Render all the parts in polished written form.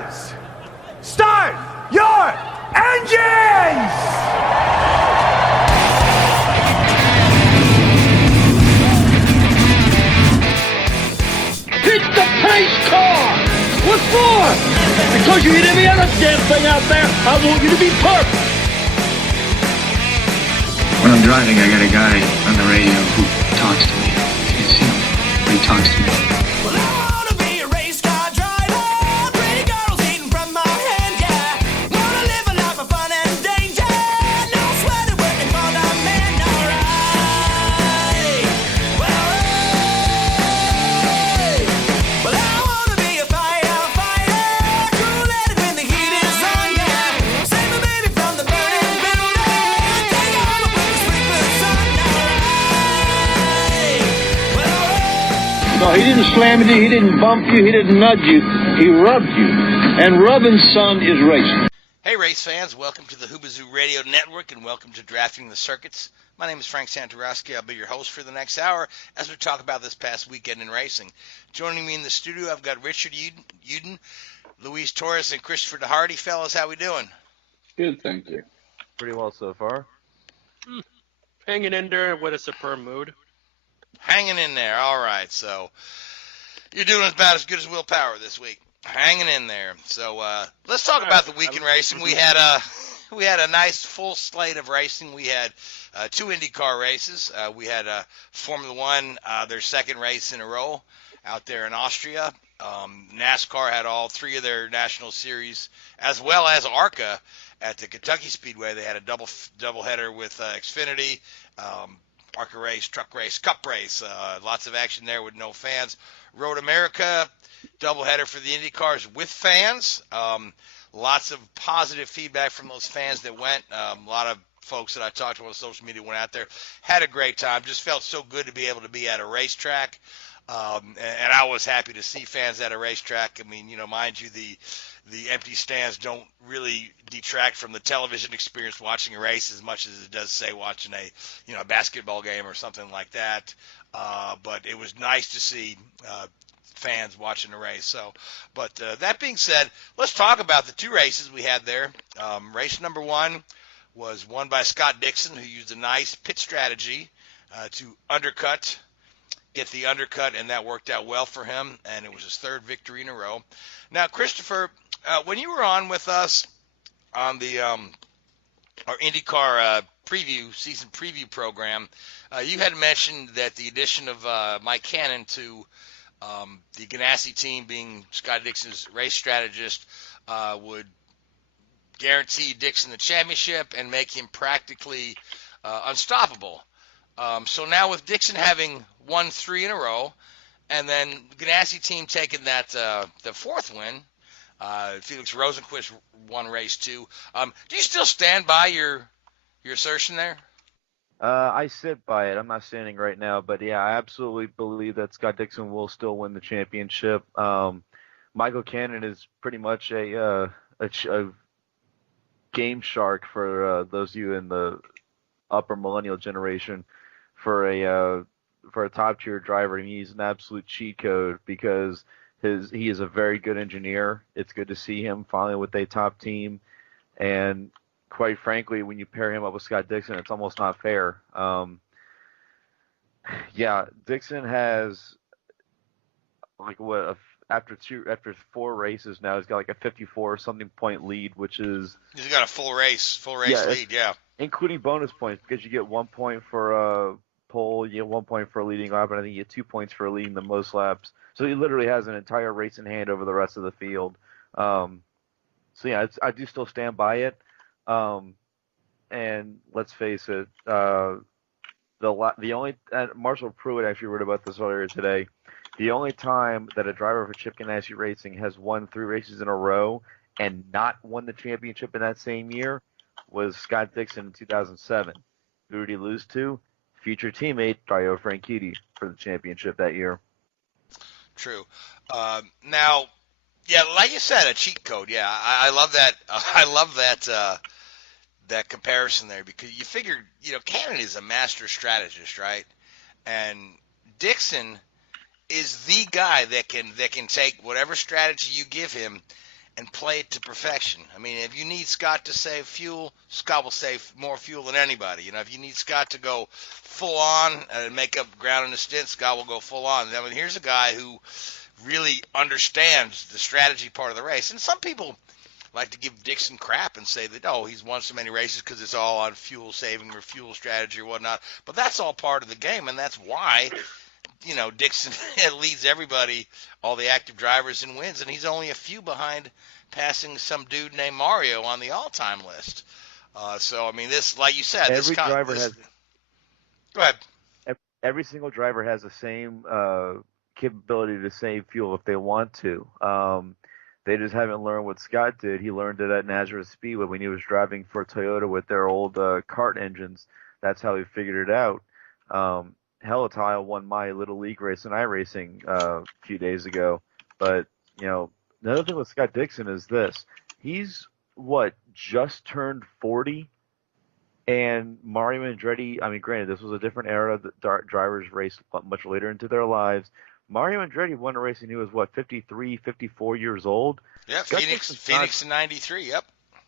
Drivers, start your engines! Hit the pace car! What for? Because you hit every other damn thing out there, I want you to be perfect. When I'm driving, I got a guy on the radio who talks to me. You can see him, but he talks to me. Well, I wanna be a race car driver. Pretty girls eating from my hand, yeah. Wanna live a life of fun and danger. No sweating working for the man, alright. Well, I wanna be a firefighter. Cool-headed when the heat is on, yeah. Save my baby from the burning building. Take her home and put the sprinklers on, alright. No, he didn't slam you, he didn't bump you, he didn't nudge you, he rubbed you. And rubbing, son, is racing. Hey, race fans, welcome to the Hoobazoo Radio Network and welcome to Drafting the Circuits. My name is Frank Santoroski. I'll be your host for the next hour as we talk about this past weekend in racing. Joining me in the studio, I've got Richard Youden, Luis Torres, and Christopher DeHarde. Fellas, how we doing? Good, thank you. Pretty well so far. Hanging in there with a superb mood. Hanging in there. All right, so you're doing about as good as Will Power this week. Hanging in there. So let's talk about the week in racing. We had a nice full slate of racing. We had two IndyCar races. We had Formula One, their second race in a row out there in Austria. NASCAR had all three of their national series, as well as ARCA at the Kentucky Speedway. They had a double header with Xfinity, ARCA race, truck race, cup race. Lots of action there with no fans. Road America, doubleheader for the IndyCars with fans. Lots of positive feedback from those fans that went. A lot of folks that I talked to on social media went out there, had a great time. Just felt so good to be able to be at a racetrack. And I was happy to see fans at a racetrack. I mean, mind you, the empty stands don't really detract from the television experience watching a race as much as it does, say, watching a basketball game or something like that. But it was nice to see fans watching the race. So, but that being said, let's talk about the two races we had there. Race number one was won by Scott Dixon, who used a nice pit strategy to get the undercut, and that worked out well for him, and it was his third victory in a row. Now, Christopher, when you were on with us on the our IndyCar season preview program, you had mentioned that the addition of Mike Cannon to the Ganassi team, being Scott Dixon's race strategist, would guarantee Dixon the championship and make him practically unstoppable. So now with Dixon having won three in a row, and then the Ganassi team taking that the fourth win, Felix Rosenqvist won race two. Do you still stand by your assertion there? I sit by it. I'm not standing right now, but yeah, I absolutely believe that Scott Dixon will still win the championship. Michael Cannon is pretty much a game shark for those of you in the upper millennial generation. For a top tier driver, I mean, he's an absolute cheat code because he is a very good engineer. It's good to see him finally with a top team, and quite frankly, when you pair him up with Scott Dixon, it's almost not fair. Yeah, Dixon has after four races now, he's got like a 54 something point lead, which is he's got a full race lead, yeah, including bonus points because you get 1 point for pole, you get 1 point for a leading lap, and I think you get 2 points for leading the most laps. So he literally has an entire race in hand over the rest of the field. So yeah, I do still stand by it. And let's face it, the only Marshall Pruitt actually wrote about this earlier today. The only time that a driver for Chip Ganassi Racing has won 3 races in a row and not won the championship in that same year was Scott Dixon in 2007. Who did he lose to? Future teammate Dario Franchitti for the championship that year. True. Now, yeah, like you said, a cheat code. Yeah, I love that. I love that comparison there because you figure, Cannon is a master strategist, right? And Dixon is the guy that can take whatever strategy you give him and play it to perfection. I mean, if you need Scott to save fuel, Scott will save more fuel than anybody. You know, if you need Scott to go full on and make up ground in a stint, Scott will go full on. I mean, here's a guy who really understands the strategy part of the race. And some people like to give Dixon crap and say that, oh, he's won so many races because it's all on fuel saving or fuel strategy or whatnot. But that's all part of the game, and that's why, you know, Dixon leads everybody, all the active drivers, and wins, and he's only a few behind passing some dude named Mario on the all-time list. So, I mean, this, like you said, Every this driver has. Go ahead. Every single driver has the same capability to save fuel if they want to. They just haven't learned what Scott did. He learned it at Nazareth Speedway when he was driving for Toyota with their old kart engines. That's how he figured it out. Hellatile won my Little League race in iRacing a few days ago. But, you know, another thing with Scott Dixon is this. He's, just turned 40? And Mario Andretti, I mean, granted, this was a different era. The drivers raced much later into their lives. Mario Andretti won a race and he was, 53, 54 years old? Yep, Phoenix in 93, yep.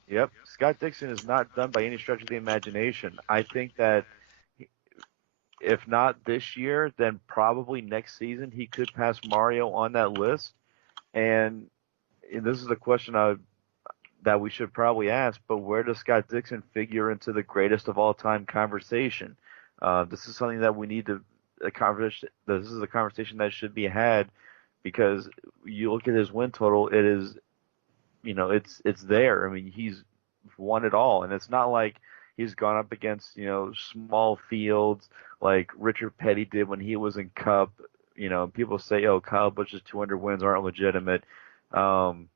Yep, Scott Dixon is not done by any stretch of the imagination. I think that if not this year, then probably next season he could pass Mario on that list. And this is a question that we should probably ask, but where does Scott Dixon figure into the greatest of all time conversation? This is something that we need to this is a conversation that should be had, because you look at his win total, it is, you know, it's there. I mean, he's won it all, and it's not like he's gone up against, you know, small fields like Richard Petty did when he was in Cup. You know, people say, oh, Kyle Busch's 200 wins aren't legitimate in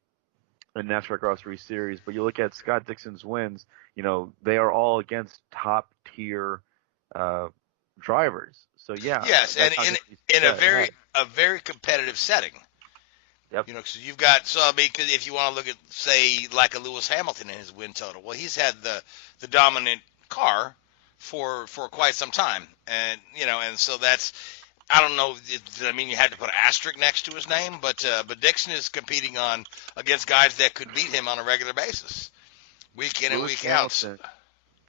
NASCAR Cross 3 Series, but you look at Scott Dixon's wins, you know, they are all against top tier drivers. So yeah. Yes, and in a very competitive setting. Yep. You know, because you've got, so I mean, cause if you want to look at, say, like a Lewis Hamilton in his win total, well, he's had the dominant car for quite some time, and you know, and so that's, I don't know, I mean, you had to put an asterisk next to his name, but Dixon is competing against guys that could beat him on a regular basis, week in and week out.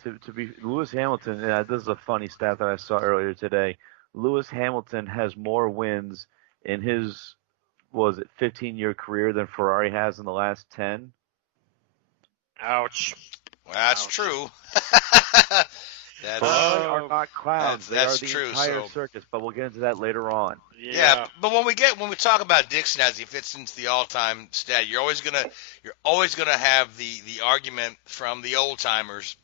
To be Lewis Hamilton, this is a funny stat that I saw earlier today. Lewis Hamilton has more wins in his, 15-year career than Ferrari has in the last 10. Ouch. Well, that's true. Ferrari are not clowns. That's they are true, the entire circus, but we'll get into that later on. Yeah, but when we talk about Dixon as he fits into the all-time stat, you're always gonna have the argument from the old timers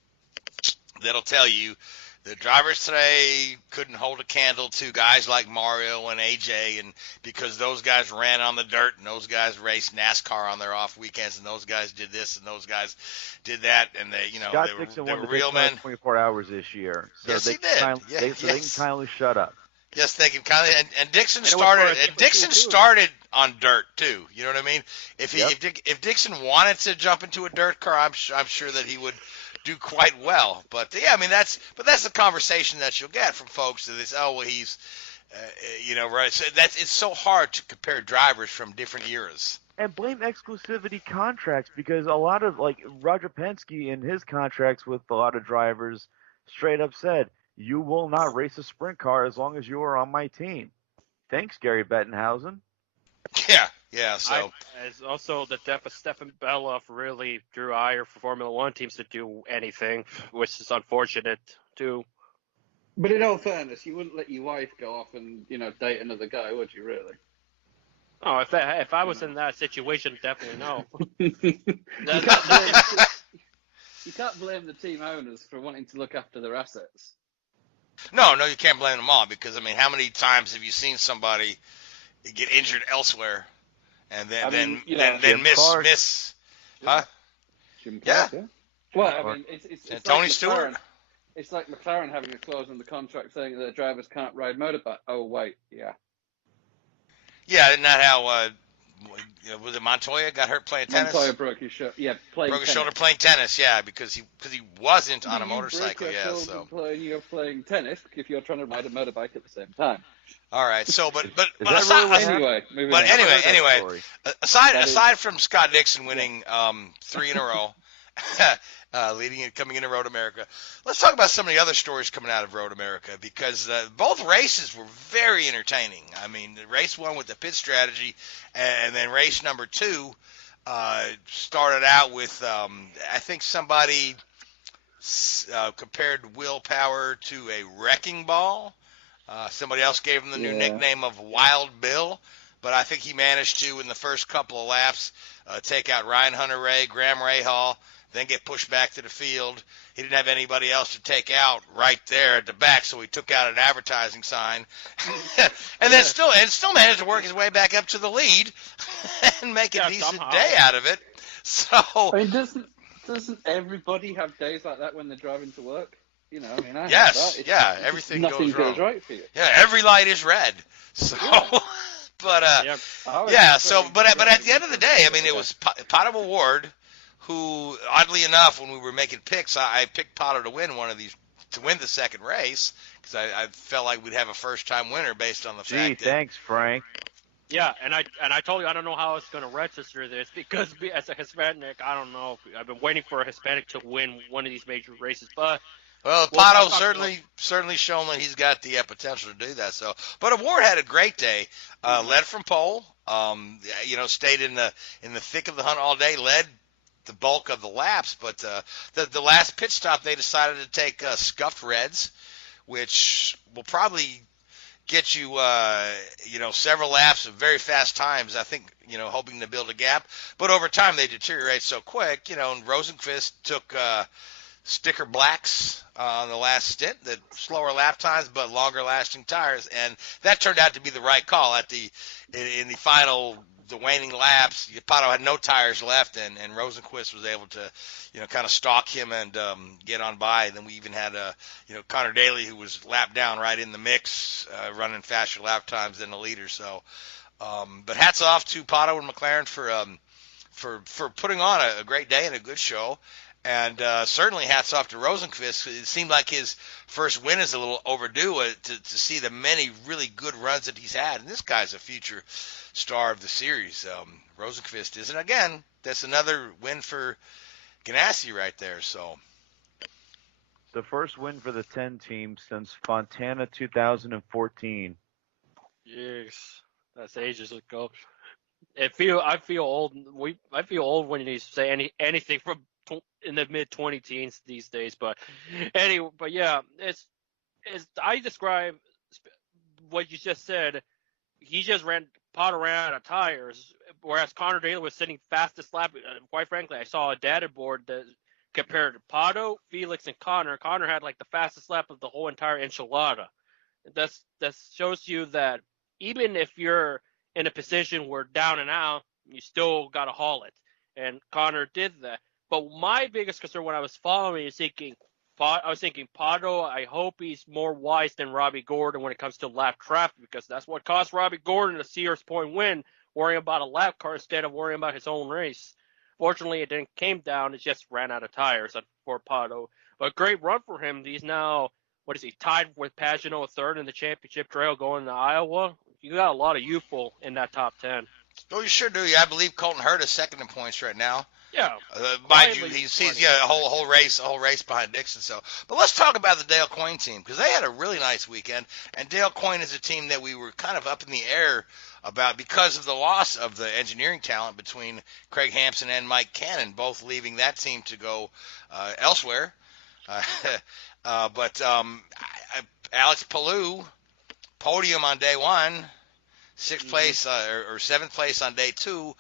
that'll tell you the drivers today couldn't hold a candle to guys like Mario and AJ, and because those guys ran on the dirt and those guys raced NASCAR on their off weekends, and those guys did this and those guys did that, and they, you know, Scott they Dixon were won real men. 24 hours this year. So yes, they he did. So they can kindly shut up. Yes, they can kindly. And Dixon started on dirt too. You know what I mean? If Dixon wanted to jump into a dirt car, I'm sure that he would do quite well. But yeah, I mean that's the conversation that you'll get from folks that is, oh well, he's you know, right. So it's so hard to compare drivers from different eras. And blame exclusivity contracts, because a lot of, like, Roger Penske in his contracts with a lot of drivers straight up said, you will not race a sprint car as long as you are on my team. Thanks, Gary Bettenhausen. Yeah. So as also the death of Stefan Beloff really drew ire for Formula One teams to do anything, which is unfortunate too. But in all fairness, you wouldn't let your wife go off and, you know, date another guy, would you really? Oh, if I was in that situation, definitely no. You can't blame the team owners for wanting to look after their assets. No, you can't blame them all, because I mean, how many miss have you seen somebody get injured elsewhere and then miss? Huh? Jim Clark, yeah. Well, I mean, it's Tony like Stewart. It's like McLaren having a clause in the contract saying that their drivers can't ride motorbike. Oh wait, yeah. Yeah, isn't that how was it Montoya got hurt playing tennis? Montoya broke his shoulder. Yeah, playing broke his tennis. shoulder playing tennis. Yeah, because he wasn't on a You motorcycle. break your Yeah, shoulder so you're playing tennis if you're trying to ride a motorbike at the same time. all right. So, but Is that really what happened? Anyway, moving But on. anyway, aside That is- aside from Scott Dixon winning 3 in a row, coming into Road America, let's talk about some of the other stories coming out of Road America because both races were very entertaining. I mean, race 1 with the pit strategy, and then race number 2 started out with I think somebody compared willpower to a wrecking ball. Somebody else gave him the new nickname of Wild Bill, but I think he managed to, in the first couple of laps, take out Ryan Hunter-Reay, Graham Rahal, then get pushed back to the field. He didn't have anybody else to take out right there at the back, so he took out an advertising sign, and then still managed to work his way back up to the lead and make a decent day out of it. So, I mean, doesn't everybody have days like that when they're driving to work? You know, I mean, I have yes, that. It's yeah, just everything nothing goes wrong. right for you. Yeah, every light is red. So, but yeah, so but at the end of the day, I mean, it was Pato O'Ward who, oddly enough, when we were making picks, I picked Pato to win to win the second race because I felt like we'd have a first-time winner based on the fact that. Thanks, Frank. Yeah, and I told you I don't know how I was going to register this because as a Hispanic, I don't know. I've been waiting for a Hispanic to win one of these major races, but. Well, Pato's certainly shown that he's got the potential to do that. So, but O'Ward had a great day. Led from pole. Stayed in the thick of the hunt all day. Led the bulk of the laps, but the last pit stop they decided to take scuffed reds, which will probably get you several laps of very fast times. I think hoping to build a gap, but over time they deteriorate so quick. And Rosenqvist took. Sticker blacks on the last stint, that slower lap times but longer lasting tires, and that turned out to be the right call. In the final, the waning laps, Pato had no tires left, and Rosenqvist was able to kind of stalk him and get on by. And then we even had Connor Daly, who was lapped down right in the mix, running faster lap times than the leader. So but hats off to Pato and McLaren for putting on a great day and a good show. And certainly hats off to Rosenqvist. It seemed like his first win is a little overdue to see the many really good runs that he's had. And this guy's a future star of the series. Rosenqvist is. And again, that's another win for Ganassi right there. So The first win for the 10 team since Fontana 2014. Yes, that's ages ago. I feel old. I feel old when you say anything from in the mid 20 teens these days. But anyway, yeah, it's I describe what you just said. He just Pato ran out of tires, whereas Connor Daly was sitting fastest lap. Quite frankly, I saw a data board that compared Pato, Felix, and Connor. Connor had like the fastest lap of the whole entire enchilada. That shows you that even if you're in a position where down and out, you still got to haul it. And Connor did that. But my biggest concern when I was following is thinking Pato, I hope he's more wise than Robbie Gordon when it comes to lap traffic, because that's what cost Robbie Gordon a Sears Point win, worrying about a lap car instead of worrying about his own race. Fortunately, it didn't came down. It just ran out of tires for Pato. But great run for him. He's now, tied with Pagano third in the championship trail going to Iowa. You got a lot of youthful in that top 10. Oh, you sure do. Yeah, I believe Colton Hurd is second in points right now. Yeah. Mind you, he's a whole race behind Dixon. So, but let's talk about the Dale Coyne team, because they had a really nice weekend. And Dale Coyne is a team that we were kind of up in the air about because of the loss of the engineering talent between Craig Hampson and Mike Cannon, both leaving that team to go elsewhere. But Alex Palou, podium on day one, sixth place or seventh place on day two.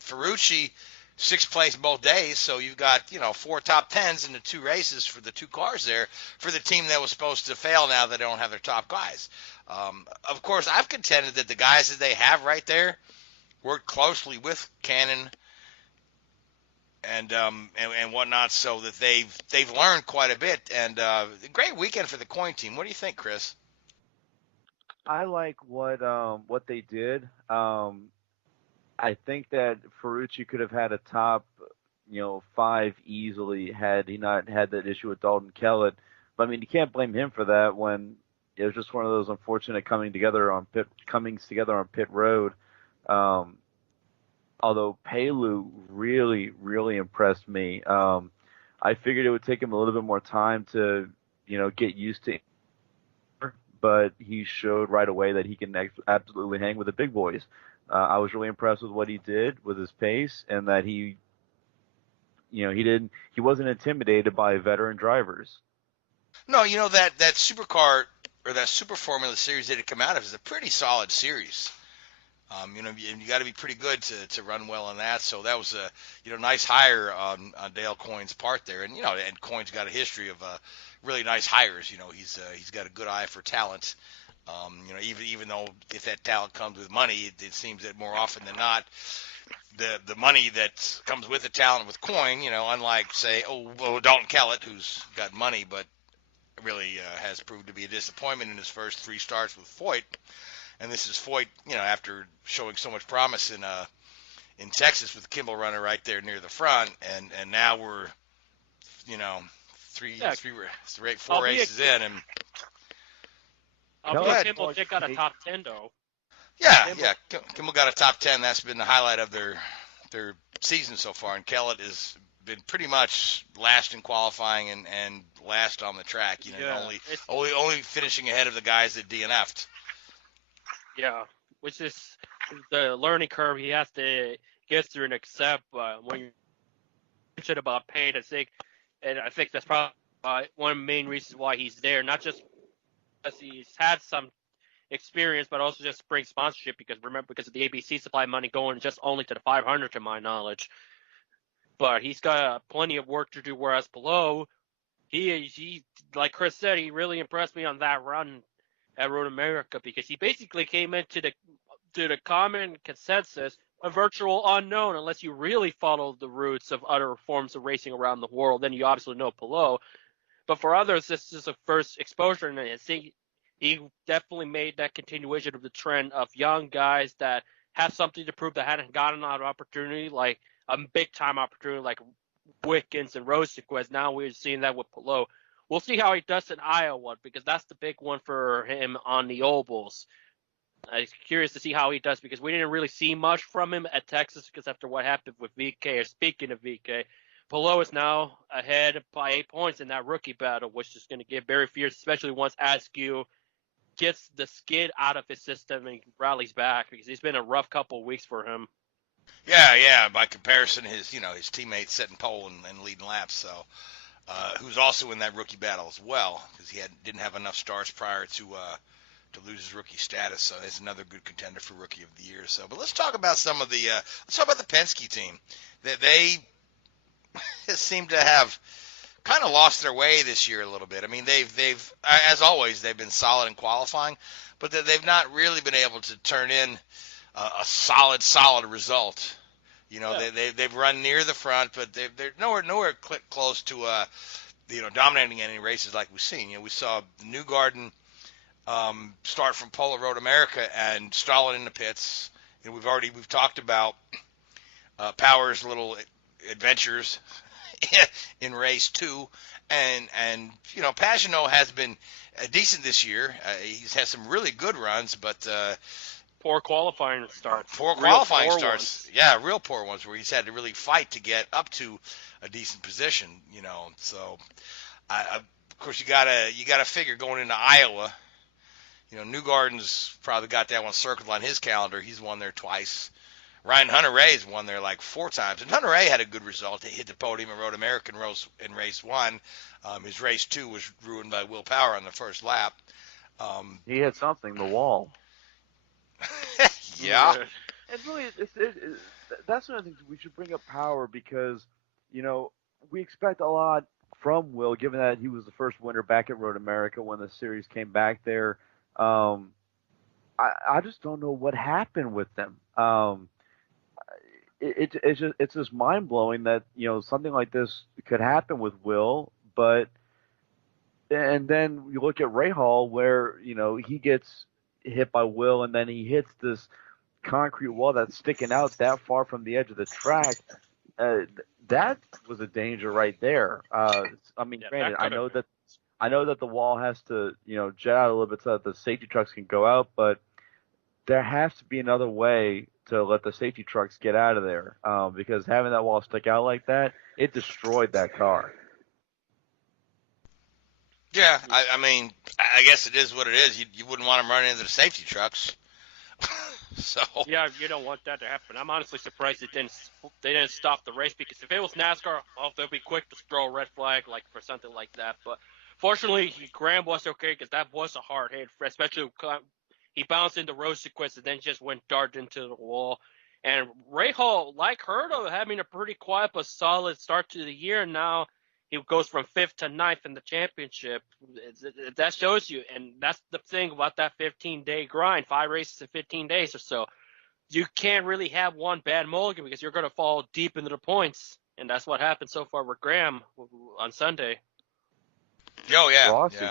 Ferrucci, sixth place both days, so you've got 4 top 10s in the 2 races for the 2 cars there for the team that was supposed to fail now that they don't have their top guys. Of course, I've contended that the guys that they have right there worked closely with Cannon and whatnot, so that they've learned quite a bit. And great weekend for the Coyne team. What do you think, Chris? I like what they did. I think that Ferrucci could have had a top, 5 easily had he not had that issue with Dalton Kellett. But I mean, you can't blame him for that when it was just one of those unfortunate comings together on pit road. Although Palu really, really impressed me. I figured it would take him a little bit more time to, get used to, but he showed right away that he can absolutely hang with the big boys. I was really impressed with what he did with his pace, and that he wasn't intimidated by veteran drivers. No, that supercar or that Super Formula series that it come out of is a pretty solid series. You got to be pretty good to run well in that. So that was a nice hire on Dale Coyne's part there, and and Coyne's got a history of really nice hires. He's got a good eye for talent. Even though if that talent comes with money, it seems that more often than not, the money that comes with the talent with Coyne, unlike say Dalton Kellett, who's got money but really has proved to be a disappointment in his first 3 starts with Foyt. And this is Foyt, after showing so much promise in Texas with Kimball runner right there near the front, and now we're, 4 races in, and Kimball got a top 10 though. Yeah, Kimball got a top 10. That's been the highlight of their season so far, and Kellett has been pretty much last in qualifying and last on the track. Only finishing ahead of the guys that DNF'd. Yeah, which is the learning curve he has to get through and accept. When you mentioned about pain, I think that's probably one of the main reasons why he's there. Not just because he's had some experience, but also just spring sponsorship. Because of the ABC supply money going just only to the 500, to my knowledge. But he's got plenty of work to do. Whereas below, he like Chris said, he really impressed me on that run at Road America, because he basically came into the common consensus a virtual unknown unless you really follow the roots of other forms of racing around the world. Then you obviously know Palou. But for others, this is a first exposure, and I think he definitely made that continuation of the trend of young guys that have something to prove that hadn't gotten an opportunity, like a big-time opportunity like Wickens and Rosenqvist. Now we're seeing that with Palou. We'll see how he does in Iowa, because that's the big one for him on the ovals. I'm curious to see how he does, because we didn't really see much from him at Texas, because after what happened with VK, or speaking of VK, Palou is now ahead by 8 points in that rookie battle, which is going to get very fierce, especially once Askew gets the skid out of his system and rallies back, because he's been a rough couple of weeks for him. Yeah. By comparison, his teammates setting pole and leading laps, so. Who's also in that rookie battle as well, because he didn't have enough starts prior to lose his rookie status. So he's another good contender for Rookie of the Year. So, but let's talk about the Penske team. They seem to have kind of lost their way this year a little bit. I mean, they've as always they've been solid in qualifying, but they've not really been able to turn in a solid result. They've run near the front, but they're nowhere close to dominating any races like we've seen. We saw Newgarden start from Polo Road America and stall it in the pits. We've talked about Power's little adventures in race 2, and Pagenaud has been decent this year. He's had some really good runs, but poor qualifying starts. Yeah, real poor ones where he's had to really fight to get up to a decent position. So of course you gotta figure going into Iowa. Newgarden's probably got that one circled on his calendar. He's won there twice. Ryan Hunter-Reay's won there like 4 times, and Hunter-Reay had a good result. He hit the podium and Road American in race 1. His race 2 was ruined by Will Power on the first lap. He had something, the wall. Yeah. And really, that's one of the things we should bring up Power, because, we expect a lot from Will, given that he was the first winner back at Road America when the series came back there. I just don't know what happened with them. It's just mind blowing that something like this could happen with Will, and then you look at Rahal, where he gets hit by Will, and then he hits this concrete wall that's sticking out that far from the edge of the track. That was a danger right there. I mean, granted, I know that the wall has to, jet out a little bit so that the safety trucks can go out, but there has to be another way to let the safety trucks get out of there, because having that wall stick out like that, it destroyed that car. Yeah, I mean, I guess it is what it is. You wouldn't want them running into the safety trucks. So Yeah, you don't want that to happen. I'm honestly surprised they didn't stop the race, because if it was NASCAR, they'll be quick to throw a red flag like for something like that. But fortunately, Graham was okay, because that was a hard hit, especially he bounced into Rosenqvist and then just went dart into the wall. And Rahal, like Herta, having a pretty quiet but solid start to the year. Now he goes from 5th to 9th in the championship. That shows you, and that's the thing about that 15-day grind, 5 races in 15 days or so. You can't really have one bad mulligan, because you're going to fall deep into the points, and that's what happened so far with Graham on Sunday. Oh, yeah. Rossi.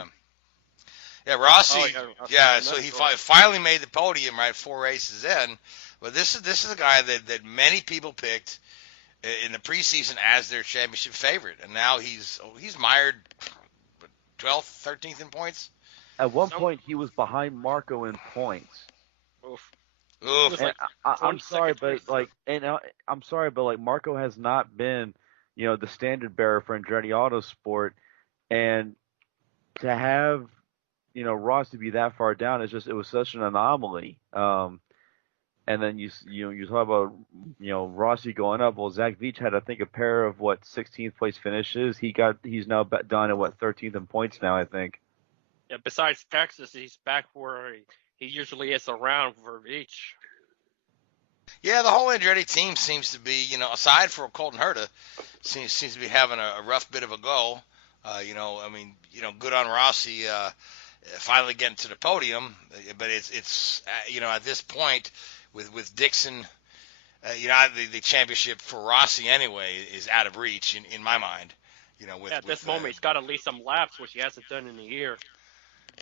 Yeah, Rossi. Yeah, so he finally made the podium, right, 4 races in. But this is a guy that many people picked in the preseason as their championship favorite, and now he's mired 12th, 13th in points. At one point, he was behind Marco in points. Oof. Oof. And I'm sorry, but Marco has not been, the standard bearer for Andretti Autosport, and to have, Ross to be that far down it was such an anomaly. And then you talk about Rossi going up. Well, Zach Veach had, I think, a pair of 16th place finishes. He's now down at 13th in points now, I think. Yeah, besides Texas, he's back where he usually is around for Veach. Yeah, the whole Andretti team seems to be, aside from Colton Herta, seems to be having a rough bit of a go. Good on Rossi finally getting to the podium, but it's at this point with Dixon, the championship for Rossi anyway is out of reach in my mind. At this moment, he's got at least some laps, which he hasn't done in a year.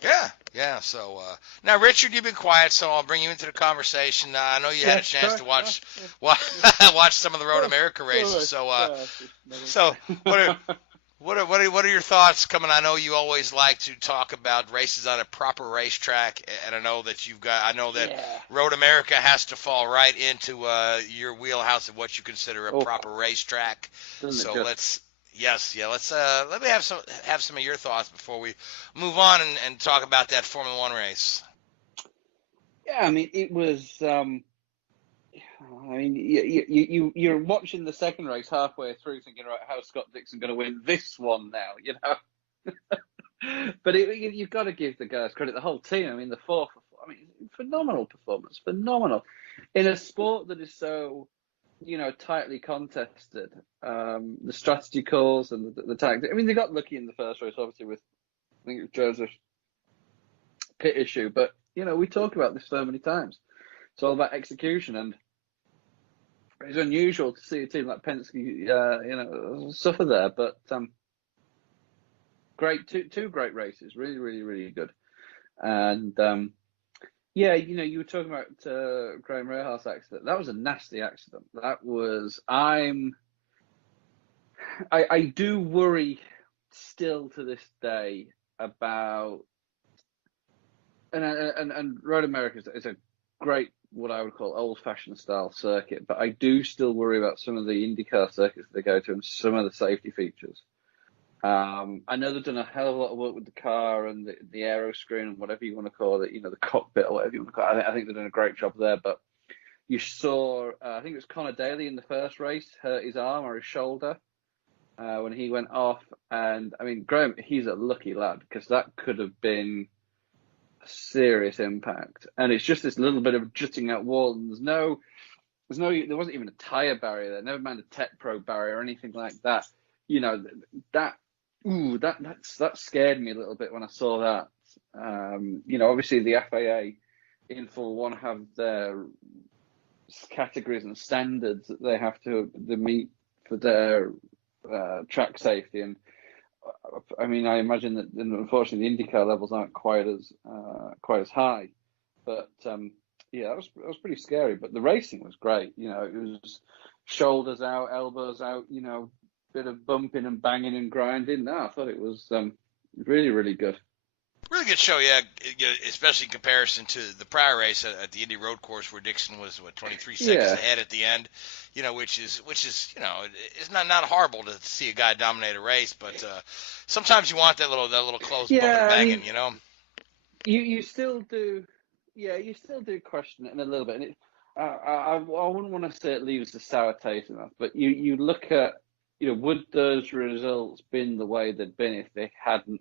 Yeah. So now, Richard, you've been quiet, so I'll bring you into the conversation. I know you had a chance to watch some of the Road America races. So what are your thoughts coming? I know you always like to talk about races on a proper racetrack, and I know that Road America has to fall right into your wheelhouse of what you consider a proper racetrack. Let me have some of your thoughts before we move on and talk about that Formula One race. Yeah, I mean, it was. You're watching the second race halfway through, thinking, right, how's Scott Dixon going to win this one now? But you've got to give the guys credit, the whole team. I mean, the phenomenal performance, phenomenal in a sport that is so, tightly contested. The strategy calls and the tactics. I mean, they got lucky in the first race, obviously, with I think it was Joseph's pit issue. But we talk about this so many times. It's all about execution, and it's unusual to see a team like Penske, suffer there. But great, two great races, really, really, really good. And you were talking about Graham Rahal's accident. That was a nasty accident. That was. I do worry still to this day about, and Road America is a great, what I would call old-fashioned style circuit, but I do still worry about some of the IndyCar circuits they go to and some of the safety features. I know they've done a hell of a lot of work with the car and the aero screen and whatever you want to call it, the cockpit or whatever you want to call it. I think they're doing a great job there, but you saw, I think it was Connor Daly in the first race, hurt his arm or his shoulder when he went off. And, I mean, Graham, he's a lucky lad, because that could have been serious impact, and it's just this little bit of jutting out wall, and there wasn't even a tire barrier there, never mind a Tech Pro barrier or anything like that. That scared me a little bit when I saw that. Obviously the FAA in Formula One have their categories and standards that they have to meet for their track safety, and I mean, I imagine that, unfortunately, the IndyCar levels aren't quite as high. But yeah, that was pretty scary. But the racing was great. You know, it was shoulders out, elbows out. You know, bit of bumping and banging and grinding. No, I thought it was really, really good. Really good show, yeah, especially in comparison to the prior race at the Indy Road Course where Dixon was 23 seconds ahead at the end, you know, which is you know, it's not horrible to see a guy dominate a race, but sometimes you want that little close bumping and banging, you know. You still do, you still do question it in a little bit, and I wouldn't want to say it leaves a sour taste in that, but you look at, you know, would those results been the way they'd been if they hadn't.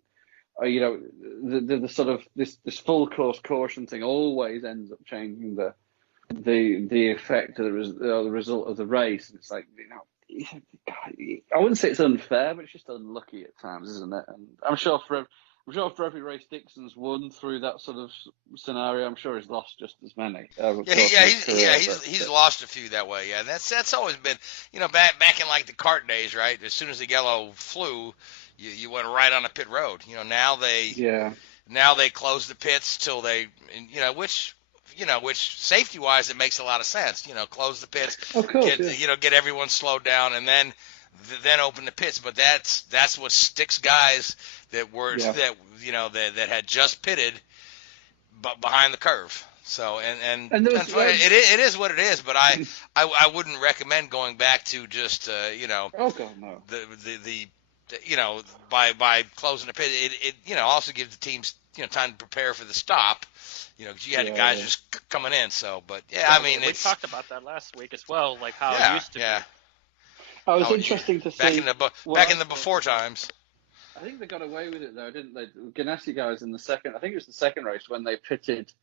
You know, the sort of this full course caution thing always ends up changing the effect of the result of the race. And it's like, you know, I wouldn't say it's unfair, but it's just unlucky at times, isn't it? And I'm sure for every race Dixon's won through that sort of scenario, I'm sure he's lost just as many. He's lost a few that way. Yeah, that's always been, you know, back in like the kart days, right? As soon as the yellow flew, you went right on a pit road. You know, now they close the pits till they, you know, which safety wise it makes a lot of sense. You know, close the pits, get everyone slowed down, and then open the pits. But that's what sticks guys that had just pitted behind the curve. So and it is what it is. But I wouldn't recommend going back to just the you know, by closing the pit, it you know, also gives the teams, you know, time to prepare for the stop, you know, because you had guys just coming in. So, but I mean, we talked about that last week as well, like how it used to be. Oh, it's interesting to see back in the before times. I think they got away with it though, didn't they? Ganassi guys in the second, I think it was the second race when they pitted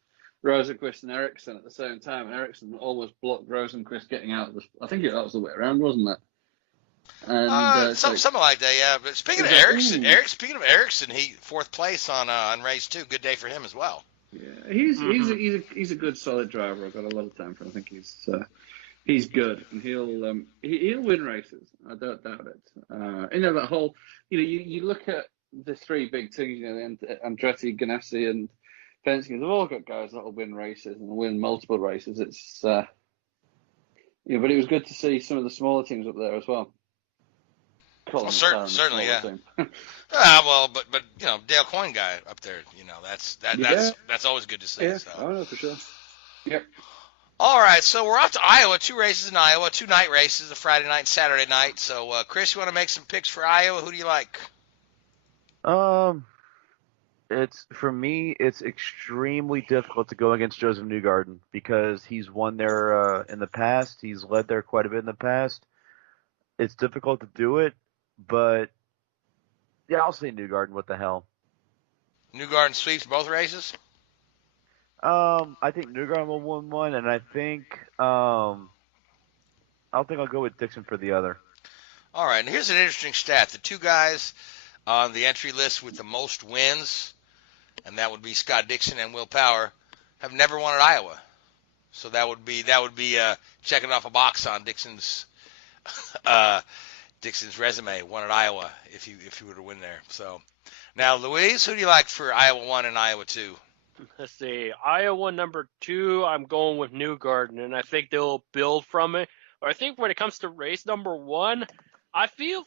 Rosenqvist and Ericsson at the same time, and Ericsson almost blocked Rosenqvist getting out of the. I think that was the way around, wasn't it? And, something like that, yeah. But speaking of Ericsson, he fourth place on race 2. Good day for him as well. Yeah, he's a good solid driver. I've got a lot of time for him. I think he's good, and he'll win races. I don't doubt it. You know, that whole, you know, you look at the three big teams, you know, Andretti, Ganassi, and Penske. They've all got guys that'll win races and win multiple races. It's but it was good to see some of the smaller teams up there as well. Well, certainly, yeah. Well, but you know, Dale Coyne guy up there, you know, that's always good to see. Yeah, so. I know for sure. Yep. All right, so we're off to Iowa. 2 races in Iowa, 2 night races, a Friday night and Saturday night. So, Chris, you want to make some picks for Iowa? Who do you like? For me, it's extremely difficult to go against Joseph Newgarden because he's won there in the past. He's led there quite a bit in the past. It's difficult to do it, but yeah, I'll say Newgarden. What the hell? Newgarden sweeps both races? I think Newgarden will win one, and I think I'll go with Dixon for the other. All right, and here's an interesting stat. The 2 guys on the entry list with the most wins, and that would be Scott Dixon and Will Power, have never won at Iowa. So that would be checking off a box on Dixon's resume. Won at Iowa if you were to win there. So now, Louise, who do you like for Iowa 1 and Iowa 2? Let's see. Iowa number 2, I'm going with Newgarden, and I think they'll build from it. But I think when it comes to race number 1, I feel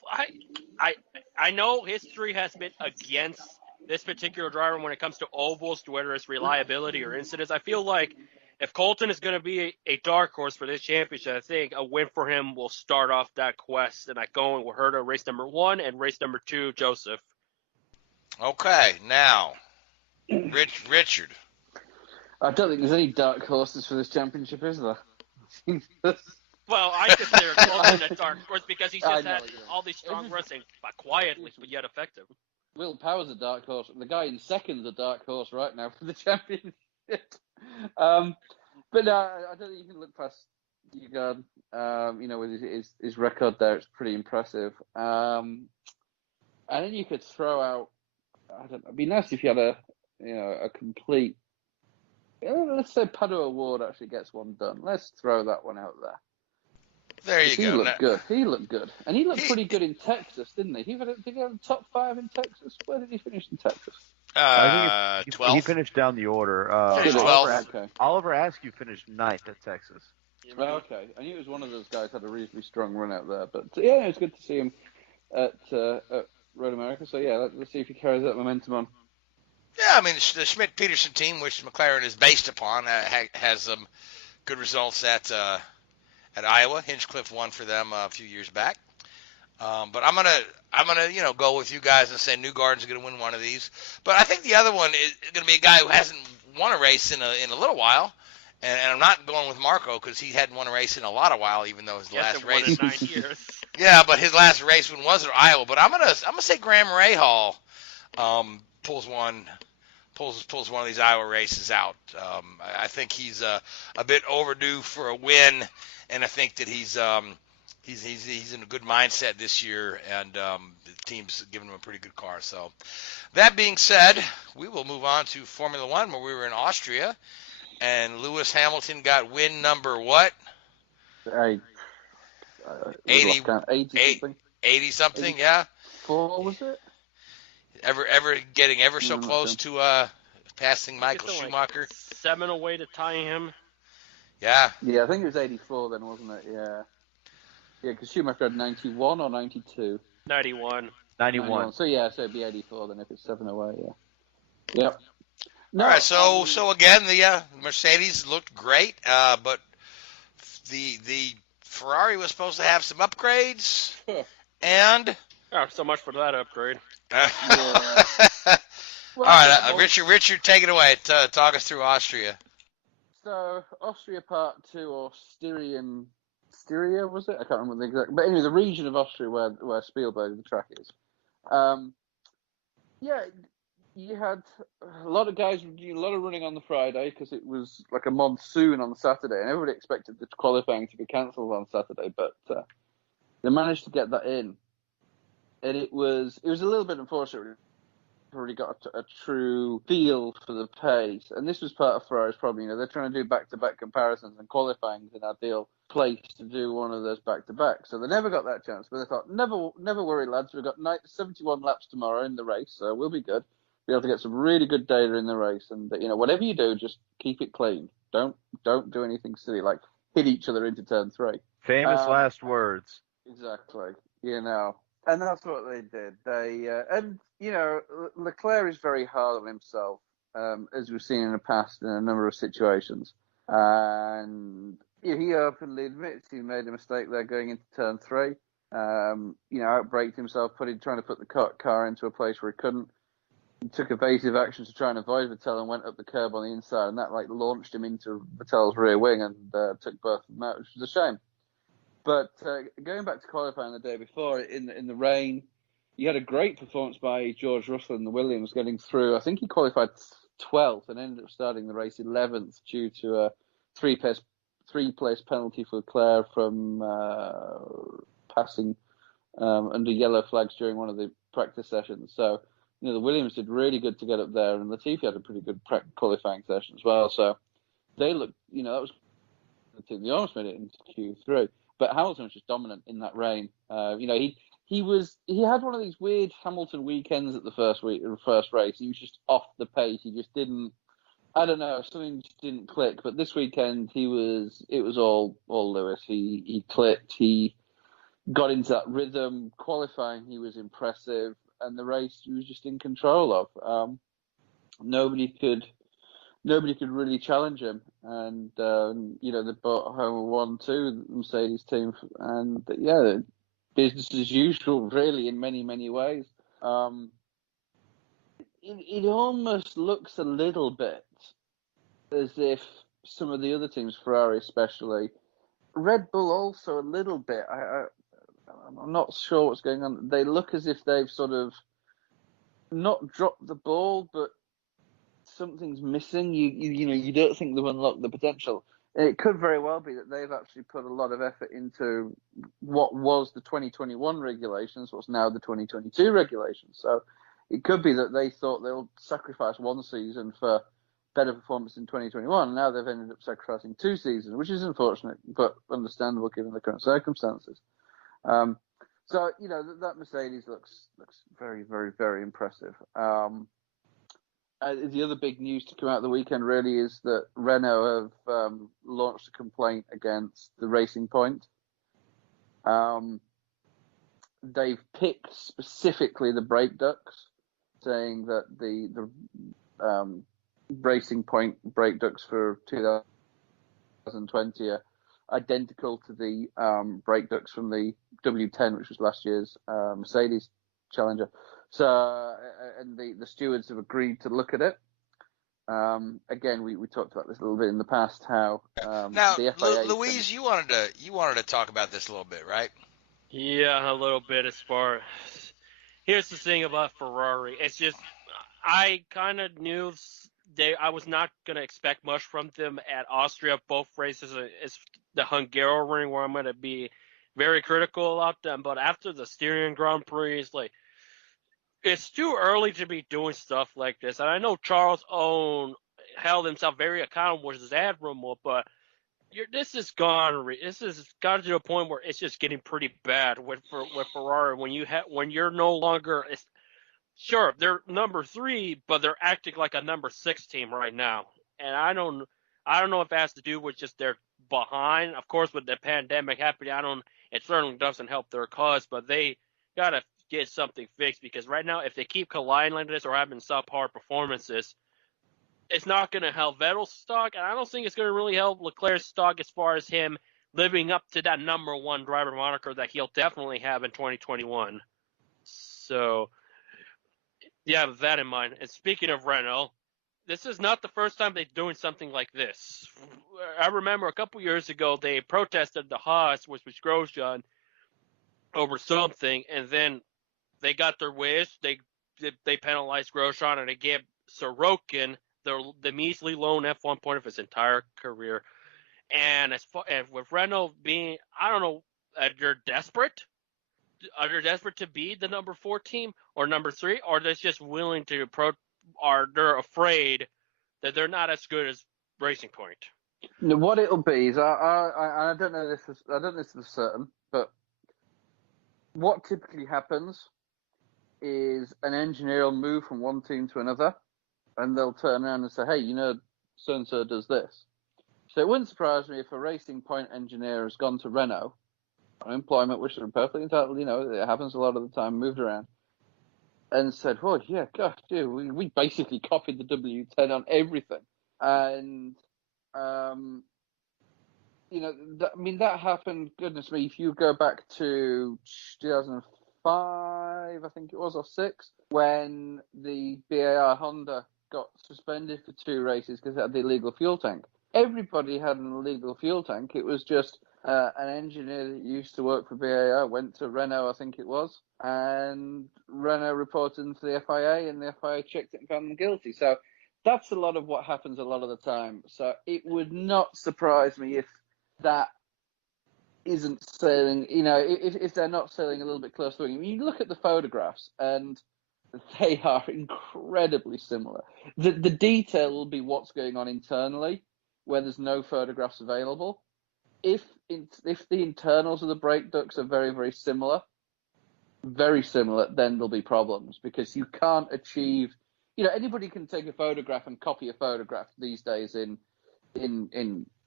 I know history has been against this particular driver when it comes to ovals, whether it's reliability or incidents. I feel like if Colton is going to be a dark horse for this championship, I think a win for him will start off that quest. And I go with Herta race number 1 and race number 2, Joseph. Okay, now, Richard. I don't think there's any dark horses for this championship, is there? Well, I consider Colton a dark horse because he's just had all these strong racing, but quietly, but yet effective. Will Power's a dark horse. The guy in second's a dark horse right now for the championship. But no, I don't think you can look past Newgarden. You know, with his record there, it's pretty impressive. And then you could throw out. I don't know. It'd be nice if you had a complete. Let's say Pato O'Ward actually gets one done. Let's throw that one out there. There you go. He looked good. And he looked pretty good in Texas, didn't he? Did he have top 5 in Texas? Where did he finish in Texas? I think he 12th. finished down the order. Finished Oliver, 12th. okay. Oliver Askew finished 9th at Texas. Okay. I knew it was one of those guys had a reasonably strong run out there, but yeah, it's good to see him at Road America. So yeah, let's see if he carries that momentum on. Yeah, I mean, the Schmidt-Peterson team, which McLaren is based upon, has some good results at Iowa. Hinchcliffe won for them a few years back. But I'm gonna go with you guys and say Newgarden's gonna win one of these. But I think the other one is gonna be a guy who hasn't won a race in a little while, and I'm not going with Marco because he hadn't won a race in a lot of while, even though his last race. In 9 years. Yeah, but his last race one was at Iowa. But I'm gonna say Graham Rahal pulls one of these Iowa races out. I think he's a bit overdue for a win, and I think that he's in a good mindset this year, and the team's giving him a pretty good car. So that being said, we will move on to Formula One, where we were in Austria, and Lewis Hamilton got win number what? 80 something, yeah. 4 was it? Ever getting ever so close to passing Michael Schumacher. Like 7 away to tie him. Yeah. Yeah, I think it was 84 then, wasn't it? Yeah. Yeah, because Schumacher had 91 or 92? 91. 91. So yeah, so it'd be 84 then if it's 7 away, yeah. Yep. No, all right, so again, the Mercedes looked great, but the Ferrari was supposed to have some upgrades, and Oh, so much for that upgrade. All right, Richard, take it away. Talk us through Austria. So Austria Part 2, or Styria, was it? I can't remember the exact. But anyway, the region of Austria where Spielberg, the track is. Yeah, you had a lot of guys doing a lot of running on the Friday because it was like a monsoon on the Saturday, and everybody expected the qualifying to be cancelled on Saturday, but they managed to get that in. And it was a little bit unfortunate. We've already got a true feel for the pace, and this was part of Ferrari's problem. They're trying to do back-to-back comparisons, and qualifying is an ideal place to do one of those back-to-back. So they never got that chance, but they thought, never worry, lads. We've got 71 laps tomorrow in the race, so we'll be good. Be able to get some really good data in the race, and whatever you do, just keep it clean. Don't do anything silly like hit each other into turn 3. Famous last words. Exactly. And that's what they did. Leclerc is very hard on himself, as we've seen in the past in a number of situations. And he openly admits he made a mistake there going into turn 3. Outbraked himself, trying to put the car into a place where he couldn't. He took evasive actions to try and avoid Vettel and went up the curb on the inside, and that launched him into Vettel's rear wing and took both of them out, which was a shame. But going back to qualifying the day before, in the rain, you had a great performance by George Russell in the Williams, getting through. I think he qualified 12th and ended up starting the race 11th due to a three-place penalty for Leclerc from passing under yellow flags during one of the practice sessions. So, the Williams did really good to get up there, and Latifi had a pretty good qualifying session as well. So they looked, that was the team. They almost made it into Q3. But Hamilton was just dominant in that rain. He had one of these weird Hamilton weekends at the first race. He was just off the pace. He just didn't. I don't know. Something just didn't click. But this weekend, it was all Lewis. He clicked. He got into that rhythm. Qualifying, he was impressive, and the race he was just in control of. Nobody could really challenge him, and they brought home a 1-2, the Mercedes team, and business as usual, really, in many ways. It almost looks a little bit as if some of the other teams, Ferrari especially, Red Bull also a little bit. I'm not sure what's going on. They look as if they've sort of not dropped the ball, but something's missing. You don't think they've unlocked the potential. It could very well be that they've actually put a lot of effort into what was the 2021 regulations, what's now the 2022 regulations. So it could be that they thought they'll sacrifice one season for better performance in 2021, and now they've ended up sacrificing 2 seasons, which is unfortunate, but understandable given the current circumstances. So, that Mercedes looks very, very, very impressive. the other big news to come out of the weekend really is that Renault have launched a complaint against the Racing Point. They've picked specifically the brake ducts, saying that the Racing Point brake ducts for 2020 are identical to the brake ducts from the W10, which was last year's Mercedes Challenger. So, and the stewards have agreed to look at it. Again, we talked about this a little bit in the past. How now, the FIA Louise, you wanted to talk about this a little bit, right? Yeah, a little bit. As far, here's the thing about Ferrari. It's just I kind of knew I was not going to expect much from them at Austria. Both races, it's the Hungarian where I'm going to be very critical about them. But after the Styrian Grand Prix, it's like it's too early to be doing stuff like this. And I know Charles Owen held himself very accountable, which is admirable, but this has gone to a point where it's just getting pretty bad with Ferrari when you're no longer sure they're number 3, but they're acting like a number 6 team right now. And I don't know if it has to do with just they're behind. Of course, with the pandemic happening, it certainly doesn't help their cause, but they gotta get something fixed, because right now if they keep colliding like this or having subpar performances, it's not going to help Vettel's stock, and I don't think it's going to really help Leclerc's stock as far as him living up to that number 1 driver moniker that he'll definitely have in 2021. So, yeah, with that in mind. And speaking of Renault, this is not the first time they're doing something like this. I remember a couple years ago they protested the Haas, which was Grosjean, over something, and then they got their wish. They penalized Grosjean, and they gave Sorokin the measly lone F1 point of his entire career. And with Renault being, I don't know, they're desperate. Are they desperate to be the number 4 team or number 3, or they're just willing to they're afraid that they're not as good as Racing Point? No, what it'll be is I don't know this. I don't know this for certain, but what typically happens is an engineer will move from one team to another, and they'll turn around and say, hey, so-and-so does this. So it wouldn't surprise me if a Racing Point engineer has gone to Renault on employment, which they're perfectly entitled, it happens a lot of the time, moved around, and said, oh, yeah, gosh, dude, we basically copied the W10 on everything. And, that happened, goodness me, if you go back to 2005, I think it was, or 6, when the BAR Honda got suspended for 2 races because it had the illegal fuel tank. Everybody had an illegal fuel tank. It was just an engineer that used to work for BAR went to Renault, I think it was, and Renault reported into the FIA, and the FIA checked it and found them guilty. So that's a lot of what happens a lot of the time. So it would not surprise me if that isn't sailing, if they're not sailing a little bit close to it. I mean, you look at the photographs, and they are incredibly similar. The detail will be what's going on internally, where there's no photographs available. If the internals of the brake ducts are very, very similar, then there'll be problems, because you can't achieve. Anybody can take a photograph and copy a photograph these days in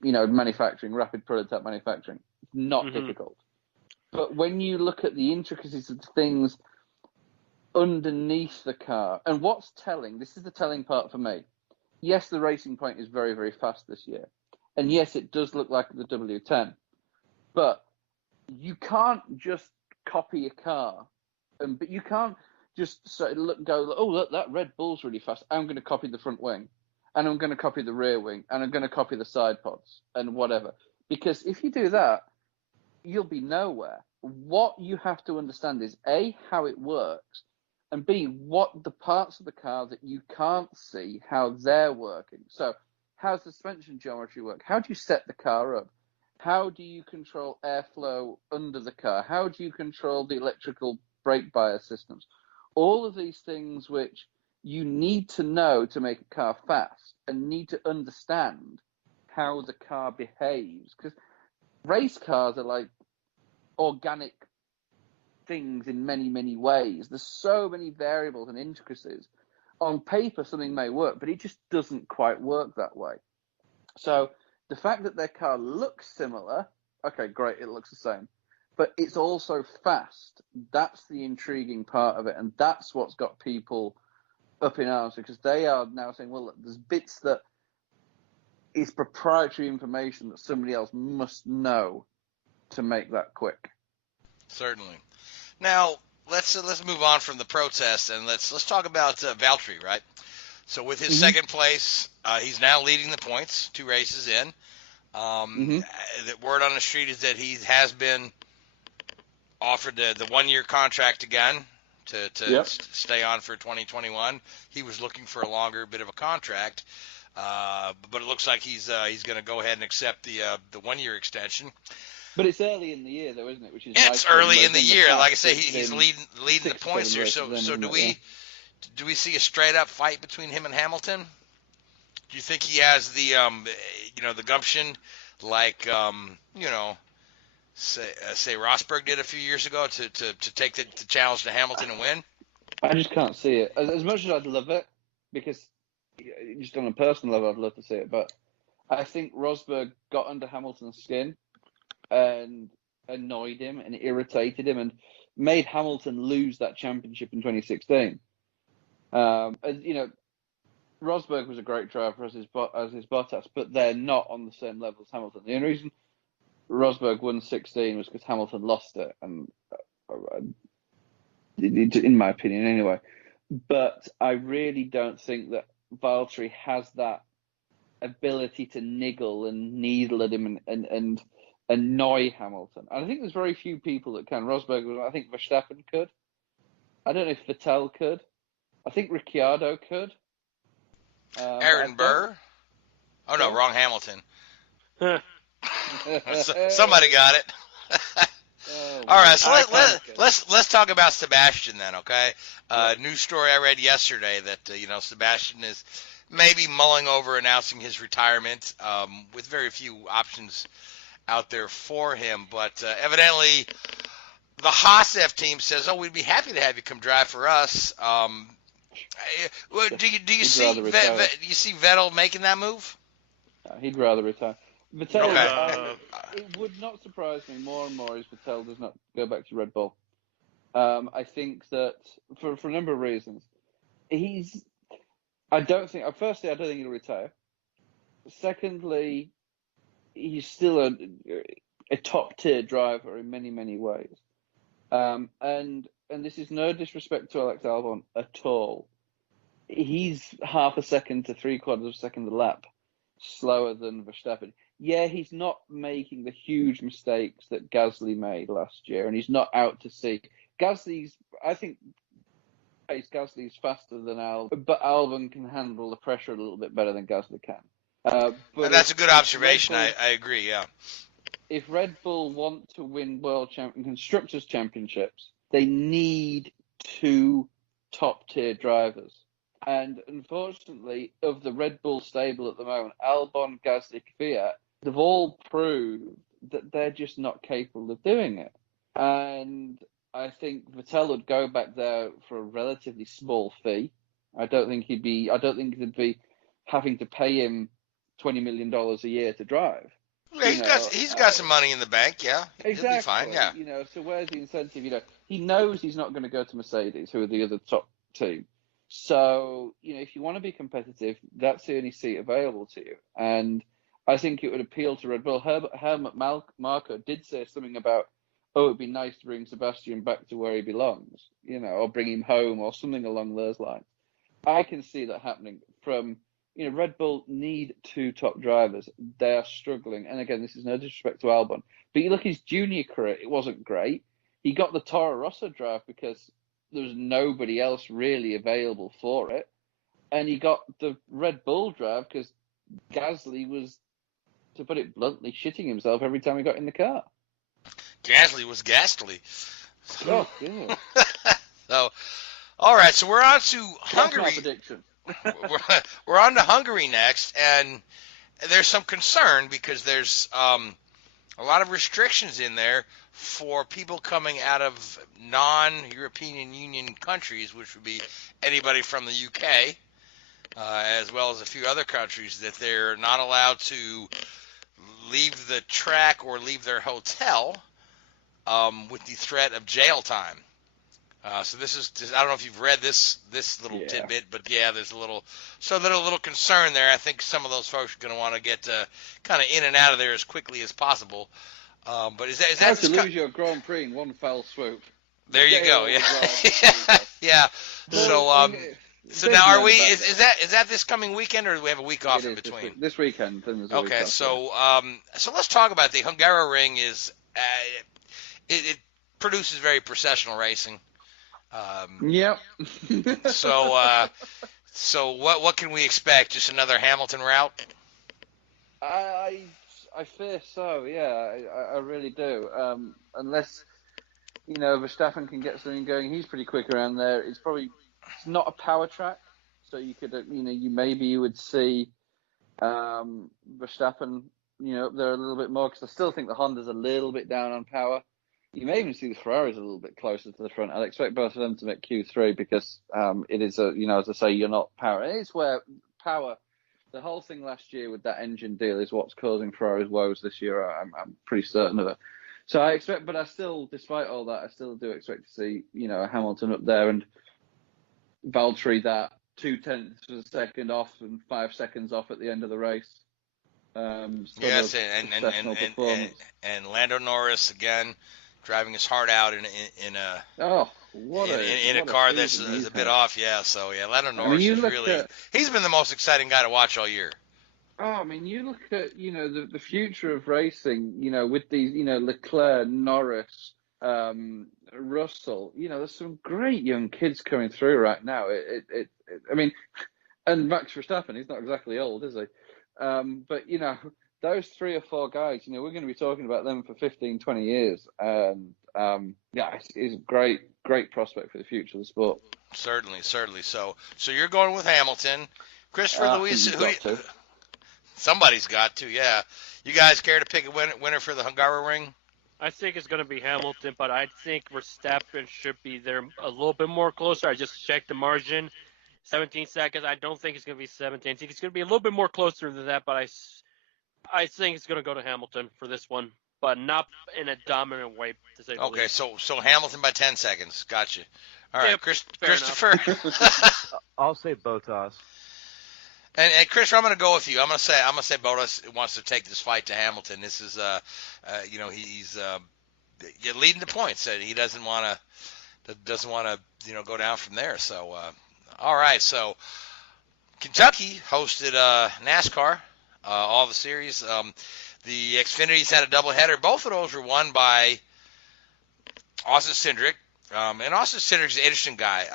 manufacturing, rapid prototype manufacturing. It's not difficult. But when you look at the intricacies of things underneath the car, and what's telling, this is the telling part for me. Yes, the Racing Point is very, very fast this year. And yes, it does look like the W10. But you can't just copy a car. But you can't just look, that Red Bull's really fast. I'm going to copy the front wing. And I'm going to copy the rear wing. And I'm going to copy the side pods and whatever. Because if you do that, you'll be nowhere. What you have to understand is, A, how it works, and B, what the parts of the car that you can't see, how they're working. So how's the suspension geometry work? How do you set the car up? How do you control airflow under the car? How do you control the electrical brake bias systems? All of these things which you need to know to make a car fast, and need to understand how the car behaves. Because race cars are like organic things in many, many ways. There's so many variables and intricacies on paper something may work, but it just doesn't quite work that way. So the fact that their car looks similar, okay, great, it looks the same, but it's also fast. That's the intriguing part of it, and that's what's got people up in arms, because they are now saying, well, there's bits that is proprietary information that somebody else must know to make that quick. Certainly. Now, let's move on from the protest, and let's talk about Valtteri, right? So with his second place, he's now leading the points, 2 races in. The word on the street is that he has been offered the 1-year contract again to stay on for 2021. He was looking for a longer bit of a contract, but it looks like he's going to go ahead and accept the 1-year extension. But it's early in the year, though, isn't it? Which is it's early in the year. Like I say, he's leading the points here. So do we see a straight up fight between him and Hamilton? Do you think he has the the gumption like say Rosberg did a few years ago to take the challenge to Hamilton and win? I just can't see it. As much as I'd love it, because just on a personal level, I'd love to see it. But I think Rosberg got under Hamilton's skin and annoyed him and irritated him and made Hamilton lose that championship in 2016. And Rosberg was a great driver as his Bottas, but they're not on the same level as Hamilton. The only reason Rosberg won 16 was because Hamilton lost it, and in my opinion anyway. But I really don't think that Valtteri has that ability to niggle and needle at him and annoy Hamilton. And I think there's very few people that can. Rosberg, I think Verstappen could. I don't know if Vettel could. I think Ricciardo could. Aaron Burr? Oh, no, wrong Hamilton. Somebody got it. All right, so let's talk about Sebastian then, okay? News story I read yesterday that Sebastian is maybe mulling over announcing his retirement, with very few options out there for him. But evidently, the Haas F team says, "Oh, we'd be happy to have you come drive for us." Do you see Vettel making that move? He'd rather retire. Vettel, it would not surprise me more and more if Vettel does not go back to Red Bull. I think that for a number of reasons, I don't think he'll retire. Secondly, he's still a top tier driver in many, many ways. And this is no disrespect to Alex Albon at all. He's half a second to 3/4 of a second a lap slower than Verstappen. Yeah, he's not making the huge mistakes that Gasly made last year, and he's not out to sea. I think Gasly's faster than Albon, but Albon can handle the pressure a little bit better than Gasly can. And that's a good observation. I agree, yeah. If Red Bull want to win World Constructors' Championships, they need 2 top-tier drivers. And unfortunately, of the Red Bull stable at the moment, Albon, Gasly, Kvyat, they've all proved that they're just not capable of doing it. And I think Vettel would go back there for a relatively small fee. I don't think they'd be having to pay him $20 million a year to drive. Yeah, he's got some money in the bank, yeah. Exactly. He'll be fine, yeah. So where's the incentive? He knows he's not going to go to Mercedes, who are the other top team. So, if you want to be competitive, that's the only seat available to you. And I think it would appeal to Red Bull. Helmut Marko did say something about, it'd be nice to bring Sebastian back to where he belongs, or bring him home or something along those lines. I can see that happening from, Red Bull need 2 top drivers. They are struggling. And again, this is no disrespect to Albon. But you look at his junior career, it wasn't great. He got the Toro Rosso drive because there was nobody else really available for it. And he got the Red Bull drive because Gasly was, to put it bluntly, shitting himself every time he got in the car. Gasly was ghastly. Oh, yeah. So, all right, so we're on to Hungary. That's my prediction. We're on to Hungary next, and there's some concern because there's a lot of restrictions in there for people coming out of non-European Union countries, which would be anybody from the UK, as well as a few other countries, that they're not allowed to leave the track or leave their hotel with the threat of jail time. So this is just, I don't know if you've read this little tidbit, but yeah, there's a little concern there. I think some of those folks are going to want to get kind of in and out of there as quickly as possible. But is that how to lose your Grand Prix in one fell swoop? There you go. Yeah. Yeah. So now are we? Is that this coming weekend, or do we have a week off in between? This weekend. Okay. So let's talk about the Hungaroring. It produces very processional racing. Yep. So what can we expect? Just another Hamilton route? I fear so. Yeah, I really do. Unless Verstappen can get something going, he's pretty quick around there. It's not a power track, so you could you would see Verstappen up there a little bit more, because I still think the Honda's a little bit down on power. You may even see the Ferraris a little bit closer to the front. I'd expect both of them to make Q3 because it is as I say, you're not power. It's where power, the whole thing last year with that engine deal is what's causing Ferrari's woes this year. I'm pretty certain of it. So I expect, but I still, despite all that, I still do expect to see, Hamilton up there and Valtteri that 0.2 of a second off and 5 seconds off at the end of the race. Yes, and Lando Norris again, driving his heart out in a car that's a bit off. Yeah, so yeah, Lando Norris is really he's been the most exciting guy to watch all year. Oh, I mean, you look at the future of racing, with these Leclerc, Norris, Russell. There's some great young kids coming through right now. I mean, and Max Verstappen, he's not exactly old, is he? But those 3 or 4 guys, we're going to be talking about them for 15, 20 years. And it's a great prospect for the future of the sport. Certainly. So you're going with Hamilton. Christopher Luis, somebody's got to, yeah. You guys care to pick a winner for the Hungaroring? I think it's going to be Hamilton, but I think Verstappen should be there a little bit more closer. I just checked the margin. 17 seconds. I don't think it's going to be 17. I think it's going to be a little bit more closer than that, but I think it's going to go to Hamilton for this one, but not in a dominant way, to say the least. Okay, so Hamilton by 10 seconds. Gotcha. All right, Yep, Christopher. I'll say Bottas. And Chris, I'm going to go with you. I'm going to say Bottas wants to take this fight to Hamilton. This is he's leading the points. He doesn't want to go down from there. So all right. So Kentucky hosted NASCAR, all the series. The Xfinity's had a doubleheader. Both of those were won by Austin Cindric. And Austin Cindric's an interesting guy.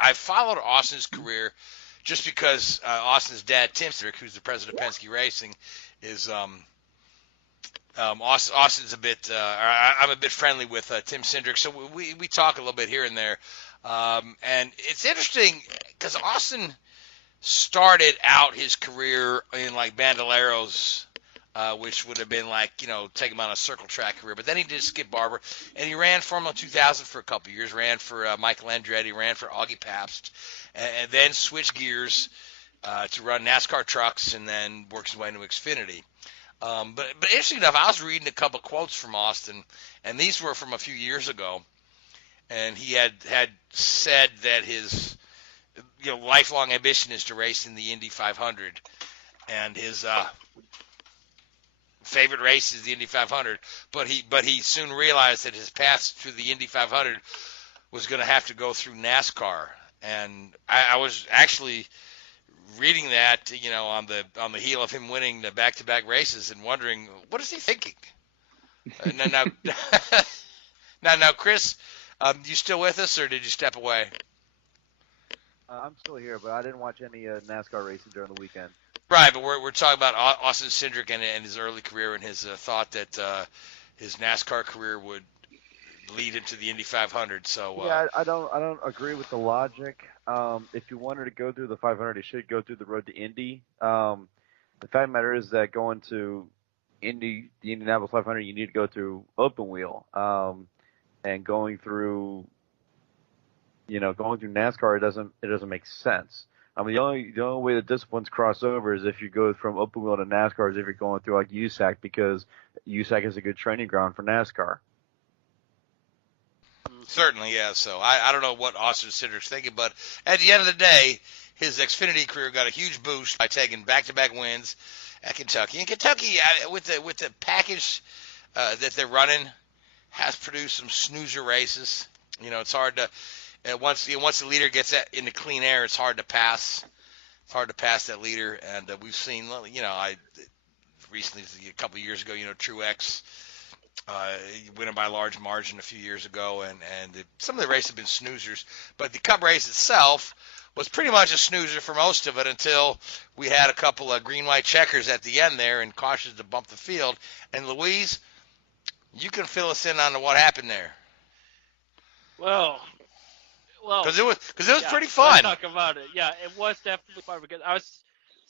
I followed Austin's career just because Austin's dad, Tim Cindric, who's the president of Penske Racing, is Austin's a bit. I'm a bit friendly with Tim Cindric, so we talk a little bit here and there. And it's interesting because Austin started out his career in like Bandoleros, which would have been like, take him on a circle track career. But then he did Skip Barber, and he ran Formula 2000 for a couple of years, ran for Michael Andretti, ran for Augie Pabst, and then switched gears to run NASCAR trucks, and then worked his way into Xfinity. But interesting enough, I was reading a couple quotes from Austin, and these were from a few years ago, and he had said that his lifelong ambition is to race in the Indy 500, and his favorite race is the Indy 500. But he soon realized that his path to the Indy 500 was going to have to go through NASCAR, and I was actually reading that on the heel of him winning the back-to-back races and wondering, what is he thinking? Now, Chris, you still with us, or did you step away? I'm still here, but I didn't watch any NASCAR racing during the weekend. Right, but we're talking about Austin Cindric and his early career and his thought that his NASCAR career would lead him to the Indy 500. So yeah, I don't agree with the logic. If you wanted to go through the 500, you should go through the road to Indy. The fact of the matter is that going to the Indianapolis 500, you need to go through open wheel. And going through NASCAR, it doesn't make sense. I mean, the only way the disciplines cross over is if you go from open wheel to NASCAR, is if you're going through like USAC, because USAC is a good training ground for NASCAR. Certainly, yeah. So I don't know what Austin Cindric's thinking, but at the end of the day, his Xfinity career got a huge boost by taking back-to-back wins at Kentucky. And Kentucky, with the package that they're running, has produced some snoozer races. It's hard to once the leader gets into clean air, it's hard to pass. It's hard to pass that leader, and we've seen, recently, a couple of years ago, Truex winning by a large margin a few years ago, and some of the races have been snoozers, but the Cup race itself was pretty much a snoozer for most of it until we had a couple of green-white checkers at the end there and cautions to bump the field. And Louise, you can fill us in on what happened there. Well, because it was pretty fun. Let's talk about it. Yeah, it was definitely fun because I was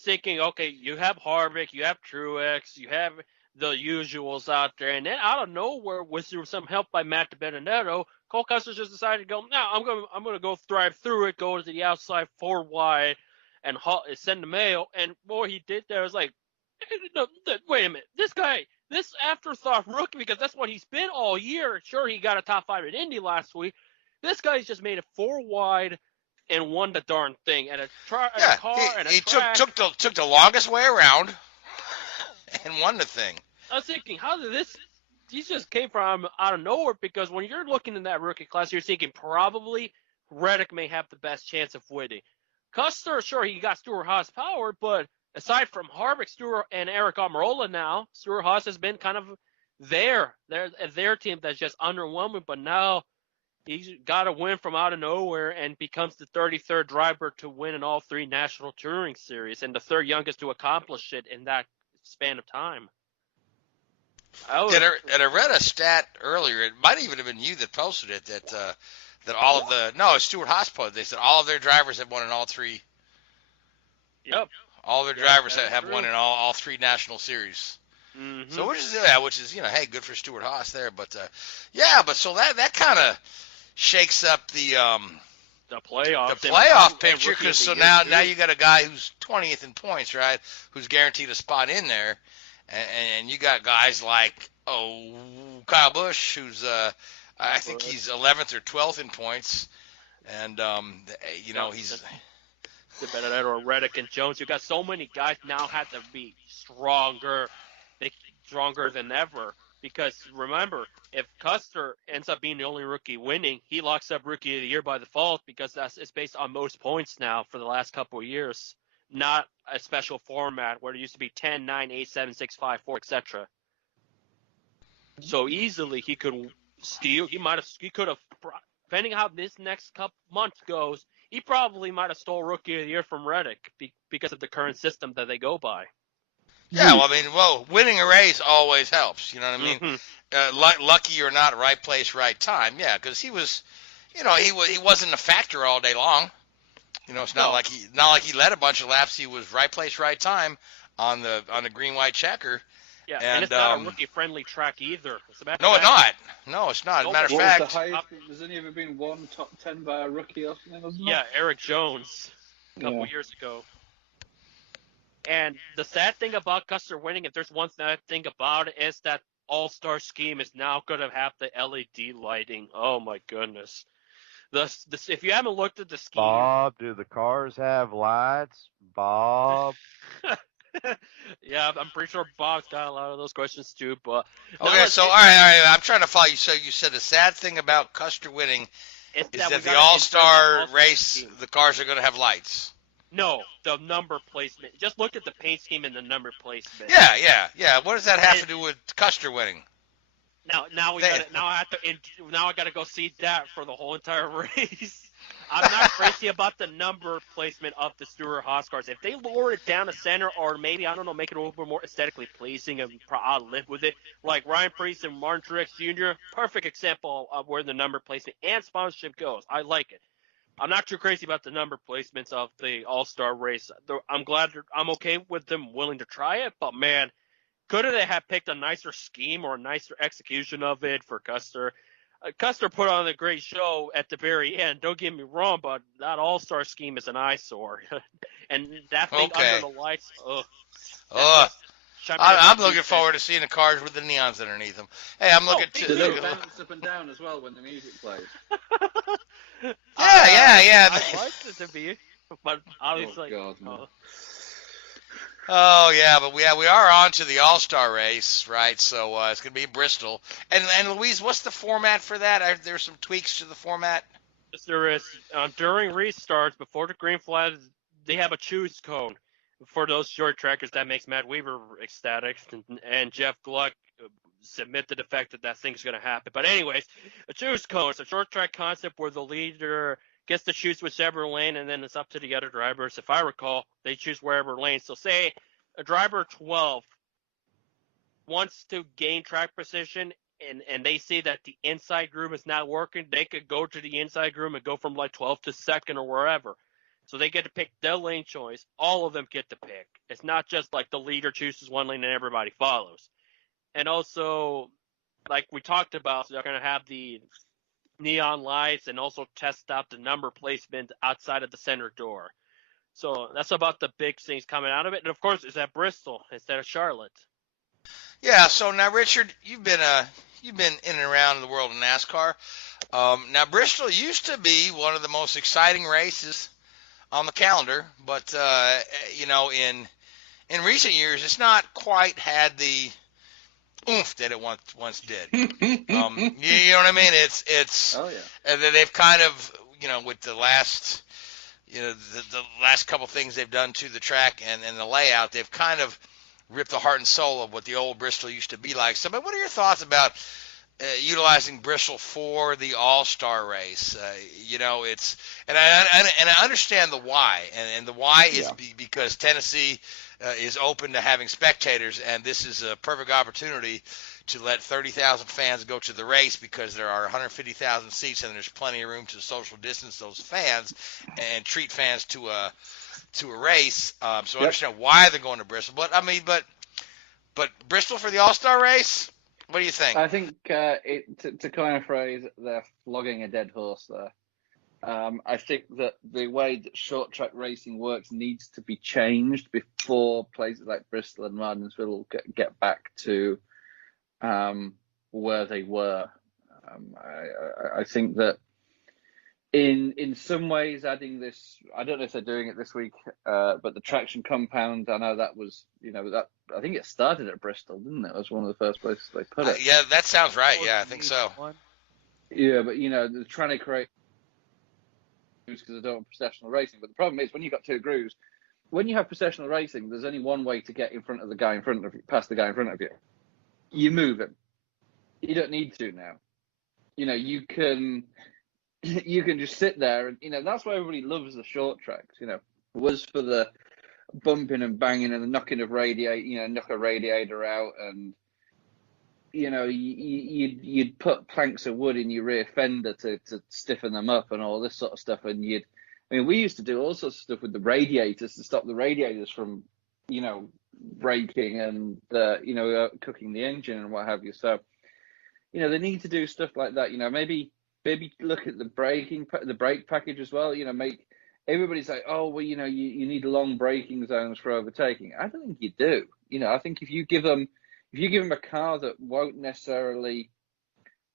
thinking, okay, you have Harvick, you have Truex, you have the usuals out there, and then out of nowhere, with some help by Matt DiBenedetto, Cole Custer just decided to go, no, I'm gonna go drive through it, go to the outside 4 wide, and send the mail. And boy, he did there. I was like, wait a minute, this afterthought rookie, because that's what he's been all year. Sure, he got a top 5 at Indy last week. This guy's just made it 4 wide and won the darn thing. And he took the longest way around and won the thing. I was thinking, how did this? He just came from out of nowhere, because when you're looking in that rookie class, you're thinking probably Reddick may have the best chance of winning. Custer, sure, he got Stewart-Haas power, but aside from Harvick, Stewart, and Eric Almirola now, Stewart-Haas has been kind of their team that's just underwhelming, but now he's got a win from out of nowhere and becomes the 33rd driver to win in all 3 National Touring Series and the 3rd youngest to accomplish it in that span of time. I read a stat earlier. It might even have been you that posted it that all of it's Stewart-Haas posted. They said all of their drivers have won in all 3. Yep. All their drivers have won in all 3 National Series. Mm-hmm. So which is hey, good for Stewart-Haas there. But so that kind of shakes up the playoff picture, because now you got a guy who's 20th in points, right? Who's guaranteed a spot in there. And you got guys like Kyle Busch, who's I think he's 11th or 12th in points, and he's Benedetto, Reddick, and Jones. You got so many guys now have to be stronger than ever, because remember, if Custer ends up being the only rookie winning, he locks up Rookie of the Year by default, because it's based on most points now for the last couple of years. Not a special format where it used to be 10, 9, 8, 7, 6, 5, 4, etc. So easily he could steal. He could have, depending on how this next couple months goes, he probably might have stole Rookie of the Year from Reddick because of the current system that they go by. Yeah, winning a race always helps. You know what I mean? Mm-hmm. Lucky or not, right place, right time. Yeah, because he was, he wasn't a factor all day long. It's not like he led a bunch of laps. He was right place, right time on the green-white checker. Yeah, and it's not a rookie-friendly track either. No, it's not. No, it's not. As a matter of fact, there's only ever been one top 10 by a rookie or something, wasn't there? Yeah, Eric Jones a couple years ago. And the sad thing about Custer winning, if there's one sad thing about it, is that All-Star scheme is now going to have the LED lighting. Oh my goodness. If you haven't looked at the scheme, Bob, do the cars have lights? Bob. Yeah, I'm pretty sure Bob's got a lot of those questions too. But okay, so all right, I'm trying to follow you. So you said the sad thing about Custer winning is that the All-Star race, the cars are going to have lights. No, the number placement. Just look at the paint scheme and the number placement. Yeah. What does that have to do with Custer winning? Now I gotta go see that for the whole entire race. I'm not crazy about the number placement of the Stewart-Haas cars. If they lower it down to center, or maybe make it a little bit more aesthetically pleasing, and I'll live with it. Like Ryan Preece and Martin Truex Jr., perfect example of where the number placement and sponsorship goes. I like it. I'm not too crazy about the number placements of the All-Star race. I'm okay with them willing to try it, but man, couldn't they have picked a nicer scheme or a nicer execution of it for Custer? Custer put on a great show at the very end. Don't get me wrong, but that All-Star scheme is an eyesore. And that thing under the lights, I'm looking forward to seeing the cars with the neons underneath them. Hey, I'm looking Do they bounce up and down as well when the music plays? Yeah. I like it to be, but obviously. Oh, God, man. Oh yeah, but we are on to the All-Star race, right? So it's going to be Bristol. And Louise, what's the format for that? There's some tweaks to the format. Yes, there is. During restarts, before the green flag, they have a choose cone for those short trackers. That makes Matt Weaver ecstatic, and Jeff Gluck submitted the fact that thing's going to happen. But anyways, a choose cone. It's a short track concept where the leader gets to choose whichever lane, and then it's up to the other drivers. If I recall, they choose wherever lane. So say a driver 12 wants to gain track position, and they see that the inside groove is not working, they could go to the inside groove and go from like 12th to 2nd or wherever. So they get to pick their lane choice. All of them get to pick. It's not just like the leader chooses one lane and everybody follows. And also, like we talked about, they're going to have the neon lights and also test out the number placement outside of the center door. So that's about the big things coming out of it. And of course, it's at Bristol instead of Charlotte. Yeah. So now, Richard, you've been in and around the world of NASCAR. Now, Bristol used to be one of the most exciting races on the calendar, but in recent years, it's not quite had the oomph that it once did. You know what I mean? It's Oh, yeah. and then they've kind of, with the last, the last couple things they've done to the track and the layout, they've kind of ripped the heart and soul of what the old Bristol used to be like. So, but what are your thoughts about utilizing Bristol for the All-Star race? And I understand the why, and the why is because Tennessee is open to having spectators, and this is a perfect opportunity to let 30,000 fans go to the race because there are 150,000 seats and there's plenty of room to social distance those fans and treat fans to a race. So I understand why they're going to Bristol, but Bristol for the All-Star race. What do you think? I think to coin a phrase, they're flogging a dead horse there. I think that the way that short track racing works needs to be changed before places like Bristol and Martinsville get back to where they were. I think that in some ways adding this, I don't know if they're doing it this week, but the traction compound, I know that was, I think it started at Bristol, didn't it? It was one of the first places they put it. Yeah, that sounds right. Yeah, I think so. Yeah, but they're trying to create because they don't want processional racing. But the problem is when you've got two grooves, when you have processional racing, there's only one way to get in front of the guy in front of you, past the guy in front of you. You move him. You don't need to now. You can just sit there, and that's why everybody loves the short tracks. Was for the bumping and banging and the knocking of knock a radiator out, and you'd put planks of wood in your rear fender to stiffen them up and all this sort of stuff. And we used to do all sorts of stuff with the radiators to stop the radiators from, breaking and, cooking the engine and what have you. So, they need to do stuff like that. Maybe look at the brake package as well. Make everybody's like, oh, well, you need long braking zones for overtaking. I don't think you do. I think if you give them a car that won't necessarily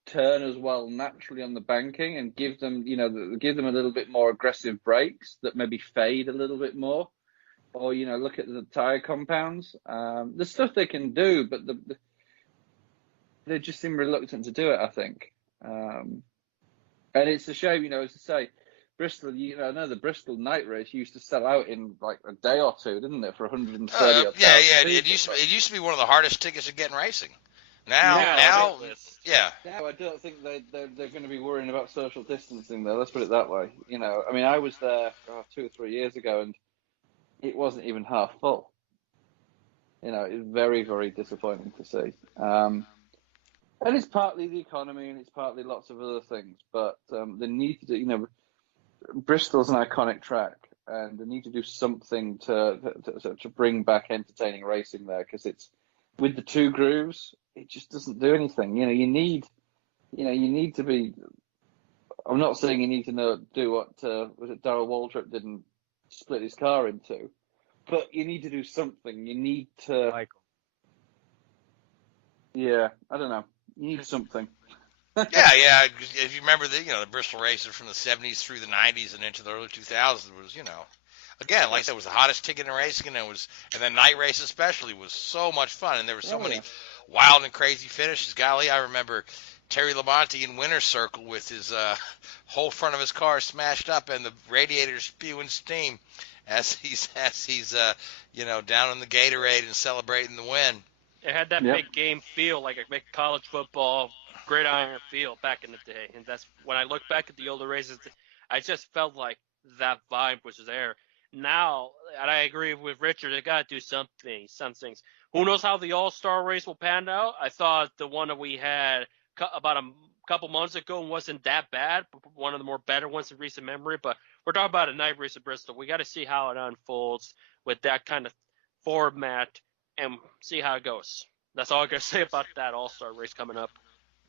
turn as well naturally on the banking, and give them a little bit more aggressive brakes that maybe fade a little bit more, or look at the tire compounds. There's stuff they can do, but they just seem reluctant to do it, I think. And it's a shame, as I say, Bristol, I know the Bristol night race used to sell out in like a day or two, didn't it, for 130 Yeah. It used to be one of the hardest tickets to get in racing. Now, Now I don't think they're going to be worrying about social distancing though. Let's put it that way. I was there 2 or 3 years ago, and it wasn't even half full. It was very, very disappointing to see. And it's partly the economy, and it's partly lots of other things. But they need to do, Bristol's an iconic track, and they need to do something to bring back entertaining racing there, because with the two grooves, it just doesn't do anything. You need to be. I'm not saying you need to do what was it Darrell Waltrip did and split his car in two, but you need to do something. You need to. Michael. Yeah, I don't know. You need something. Yeah. If you remember the Bristol races from the 70s through the 90s and into the early 2000s, was again, like that was the hottest ticket in racing, and then night race especially was so much fun, and there were so many wild and crazy finishes. Golly, I remember Terry Labonte in Winner's Circle with his whole front of his car smashed up and the radiator spewing steam as he's down in the Gatorade and celebrating the win. It had that big game feel, like a big college football gridiron feel back in the day, and that's when I look back at the older races, I just felt like that vibe was there. Now, and I agree with Richard, they got to do some things. Who knows how the All-Star race will pan out? I thought the one that we had about a couple months ago wasn't that bad, one of the more better ones in recent memory, but we're talking about a night race at Bristol. We got to see how it unfolds with that kind of format and see how it goes. That's all I got to say about that All-Star race coming up.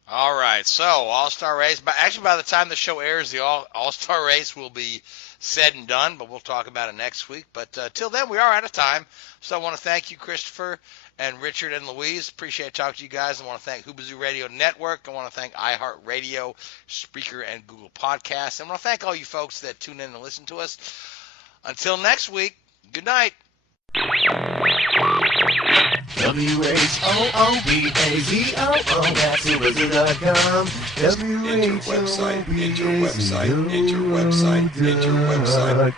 All right, so All-Star race. Actually, by the time the show airs, the All-Star race will be said and done, but we'll talk about it next week. But till then, we are out of time. So I want to thank you, Christopher, and Richard and Louise. Appreciate talking to you guys. I want to thank Hoobazoo Radio Network. I want to thank iHeartRadio, Spreaker, and Google Podcasts. And I want to thank all you folks that tune in and listen to us. Until next week, good night. WHOOBAZOO, that's Hoobazoo.com. Enter website, enter website, enter website, enter website.